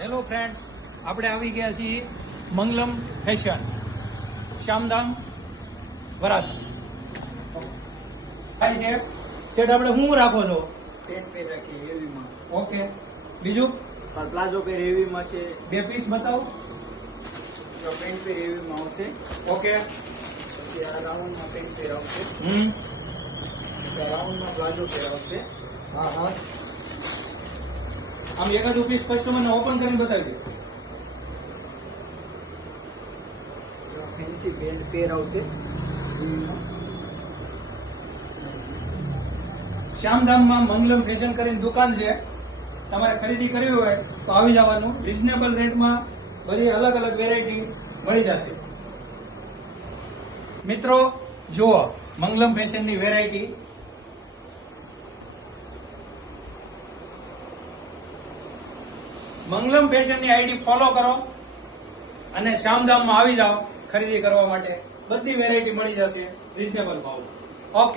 Hello friends, આપણે આવી ગયા છીએ મંગલમ ફેશન, શ્યામધામ, વરાછા. ભાઈ છે સેટ, આપણે શું રાખો છો? પેન્ટ પેર રાખીએ હેવીમાં. ઓકે, બીજું પ્લાઝો પેર હેવીમાં છે. બે પીસ બતાવો. પેન્ટ પેર હેવીમાં આવશે. ઓકે. પછી આ રાઉન્ડમાં પેન્ટ પેર આવશે. પછી આ રાઉન્ડમાં પ્લાઝો પેર આવશે. હા હા, આમ એકાદું પીસ કસ્ટમરને ઓપન કરીને બતાવી દો. ફેન્સી પેન્ટ પેર આવશે. શ્યામધામમાં મંગલમ ફેશન કરીને દુકાન છે. તમારે ખરીદી કરવી હોય તો આવી જવાનું. રિઝનેબલ રેટમાં બધી અલગ અલગ વેરાયટી મળી જશે. મિત્રો જુઓ મંગલમ ફેશનની વેરાયટી. મંગલમ ફેશનની આઈડી ફોલો કરો અને શ્યામધામમાં આવી જાઓ ખરીદી કરવા માટે. બધી વેરાયટી મળી જશે રિઝનેબલ ભાવ. ઓકે.